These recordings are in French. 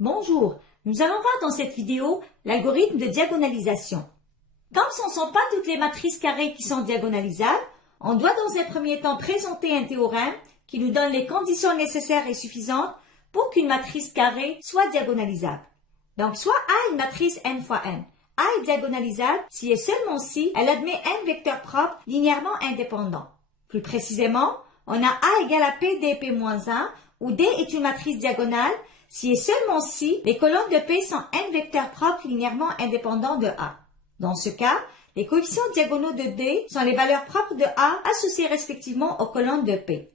Bonjour, nous allons voir dans cette vidéo l'algorithme de diagonalisation. Comme ce ne sont pas toutes les matrices carrées qui sont diagonalisables, on doit dans un premier temps présenter un théorème qui nous donne les conditions nécessaires et suffisantes pour qu'une matrice carrée soit diagonalisable. Donc, soit A est une matrice n fois n. A est diagonalisable si et seulement si elle admet n vecteurs propres linéairement indépendants. Plus précisément, on a A égale à P dP moins 1, où D est une matrice diagonale si et seulement si les colonnes de P sont n vecteurs propres linéairement indépendants de A. Dans ce cas, les coefficients diagonaux de D sont les valeurs propres de A associées respectivement aux colonnes de P.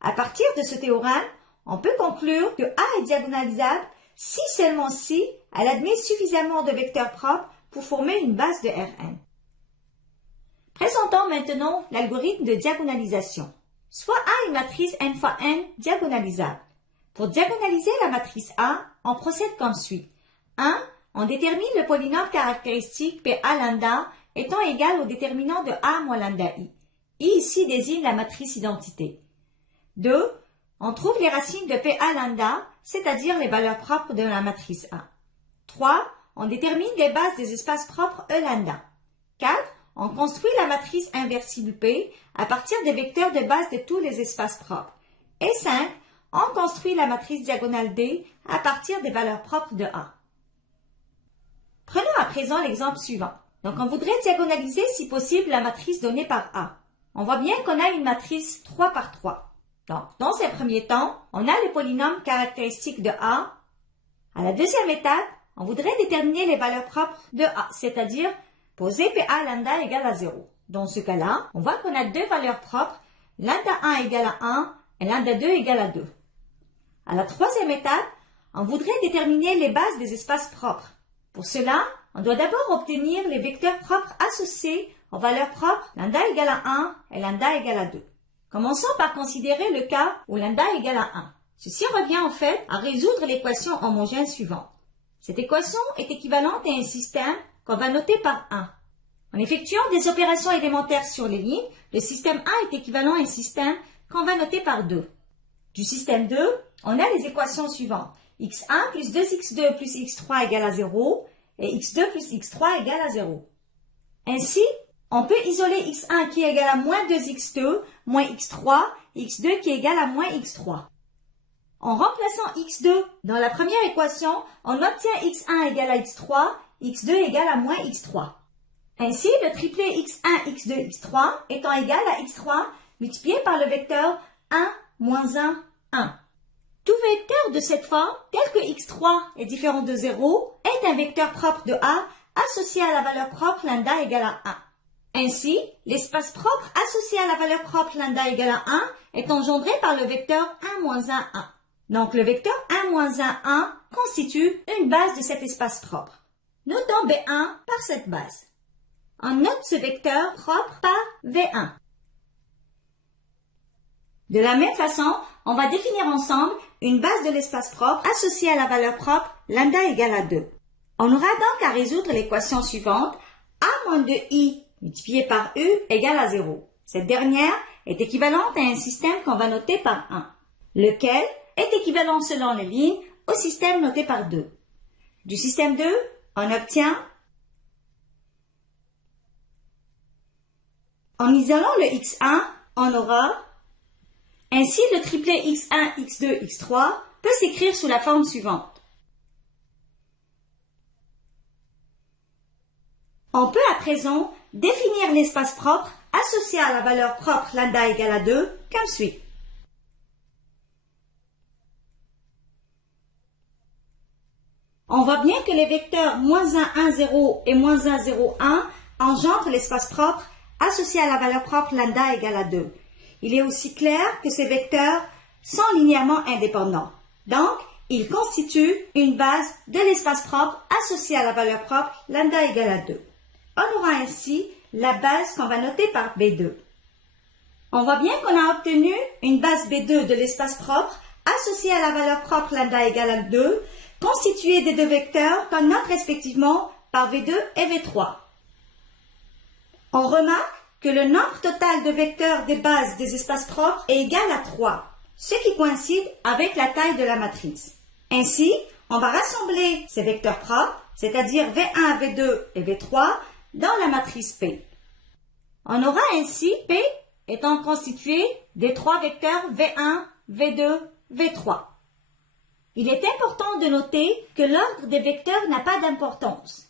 À partir de ce théorème, on peut conclure que A est diagonalisable si seulement si elle admet suffisamment de vecteurs propres pour former une base de Rn. Présentons maintenant l'algorithme de diagonalisation. Soit A est une matrice n fois n diagonalisable. Pour diagonaliser la matrice A, on procède comme suit. 1. On détermine le polynôme caractéristique PA lambda étant égal au déterminant de A moins lambda I. I ici désigne la matrice identité. 2. On trouve les racines de PA lambda, c'est-à-dire les valeurs propres de la matrice A. 3. On détermine les bases des espaces propres E lambda. 4. On construit la matrice inversible P à partir des vecteurs de base de tous les espaces propres. Et 5. On construit la matrice diagonale D à partir des valeurs propres de A. Prenons à présent l'exemple suivant. Donc, on voudrait diagonaliser, si possible, la matrice donnée par A. On voit bien qu'on a une matrice 3 par 3. Donc, dans un premier temps, on a le polynôme caractéristique de A. À la deuxième étape, on voudrait déterminer les valeurs propres de A, c'est-à-dire poser PA lambda égale à 0. Dans ce cas-là, on voit qu'on a deux valeurs propres, lambda 1 égale à 1 et lambda 2 égale à 2. À la troisième étape, on voudrait déterminer les bases des espaces propres. Pour cela, on doit d'abord obtenir les vecteurs propres associés aux valeurs propres lambda égale à 1 et lambda égale à 2. Commençons par considérer le cas où lambda égale à 1. Ceci revient en fait à résoudre l'équation homogène suivante. Cette équation est équivalente à un système qu'on va noter par 1. En effectuant des opérations élémentaires sur les lignes, le système 1 est équivalent à un système qu'on va noter par 2. Du système 2, on a les équations suivantes. x1 plus 2x2 plus x3 égale à 0 et x2 plus x3 égale à 0. Ainsi, on peut isoler x1 qui est égal à moins 2x2 moins x3 et x2 qui est égal à moins x3. En remplaçant x2 dans la première équation, on obtient x1 égale à x3, x2 égale à moins x3. Ainsi, le triplet x1, x2, x3 étant égal à x3 multiplié par le vecteur 1, moins 1, 1. Tout vecteur de cette forme, tel que x3 est différent de 0, est un vecteur propre de A associé à la valeur propre lambda égale à 1. Ainsi, l'espace propre associé à la valeur propre lambda égale à 1 est engendré par le vecteur 1, moins 1, 1. Donc, le vecteur 1, moins 1, 1 constitue une base de cet espace propre. Notons B1 par cette base. On note ce vecteur propre par V1. De la même façon, on va définir ensemble une base de l'espace propre associée à la valeur propre lambda égale à 2. On aura donc à résoudre l'équation suivante A moins 2i multiplié par U égale à 0. Cette dernière est équivalente à un système qu'on va noter par 1, lequel est équivalent selon les lignes au système noté par 2. Du système 2, on obtient, en isolant le x1, on aura ainsi, le triplet x1, x2, x3 peut s'écrire sous la forme suivante. On peut à présent définir l'espace propre associé à la valeur propre lambda égale à 2 comme suit. On voit bien que les vecteurs moins 1, 1, 0 et moins 1, 0, 1 engendrent l'espace propre associé à la valeur propre lambda égale à 2. Il est aussi clair que ces vecteurs sont linéairement indépendants. Donc, ils constituent une base de l'espace propre associé à la valeur propre lambda égale à 2. On aura ainsi la base qu'on va noter par B2. On voit bien qu'on a obtenu une base B2 de l'espace propre associée à la valeur propre lambda égale à 2, constituée des deux vecteurs qu'on note respectivement par V2 et V3. On remarque que le nombre total de vecteurs des bases des espaces propres est égal à 3, ce qui coïncide avec la taille de la matrice. Ainsi, on va rassembler ces vecteurs propres, c'est-à-dire V1, V2 et V3, dans la matrice P. On aura ainsi P étant constitué des trois vecteurs V1, V2, V3. Il est important de noter que l'ordre des vecteurs n'a pas d'importance.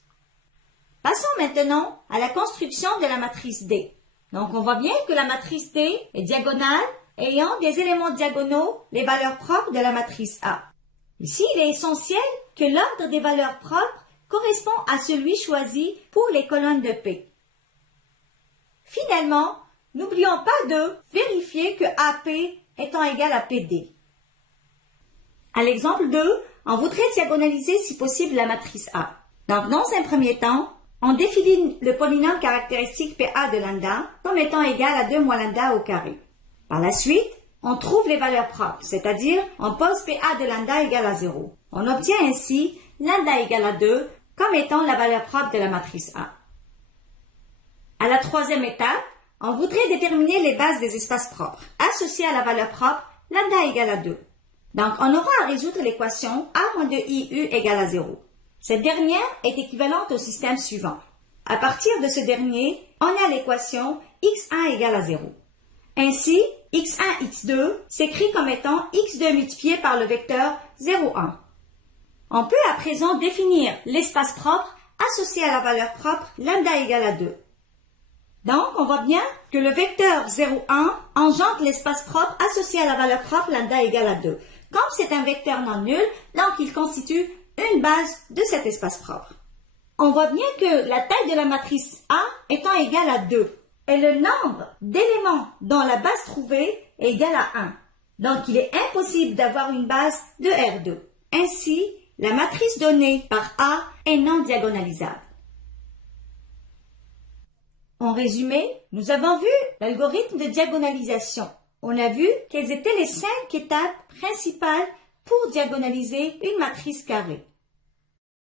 Passons maintenant à la construction de la matrice D. Donc on voit bien que la matrice D est diagonale, ayant des éléments diagonaux, les valeurs propres de la matrice A. Ici, il est essentiel que l'ordre des valeurs propres correspond à celui choisi pour les colonnes de P. Finalement, n'oublions pas de vérifier que AP étant égal à PD. À l'exemple 2, on voudrait diagonaliser si possible la matrice A. Donc, dans un premier temps, on définit le polynôme caractéristique PA de lambda comme étant égal à 2 moins lambda au carré. Par la suite, on trouve les valeurs propres, c'est-à-dire on pose PA de lambda égale à 0. On obtient ainsi lambda égale à 2 comme étant la valeur propre de la matrice A. À la troisième étape, on voudrait déterminer les bases des espaces propres associés à la valeur propre lambda égale à 2. Donc, on aura à résoudre l'équation A moins 2IU égale à 0. Cette dernière est équivalente au système suivant. À partir de ce dernier, on a l'équation x1 égale à 0. Ainsi, x1, x2 s'écrit comme étant x2 multiplié par le vecteur 0, 1. On peut à présent définir l'espace propre associé à la valeur propre lambda égale à 2. Donc, on voit bien que le vecteur 0, 1 engendre l'espace propre associé à la valeur propre lambda égale à 2. Comme c'est un vecteur non nul, donc il constitue une base de cet espace propre. On voit bien que la taille de la matrice A étant égale à 2 et le nombre d'éléments dans la base trouvée est égal à 1. Donc, il est impossible d'avoir une base de R2. Ainsi, la matrice donnée par A est non diagonalisable. En résumé, nous avons vu l'algorithme de diagonalisation. On a vu quelles étaient les 5 étapes principales pour diagonaliser une matrice carrée.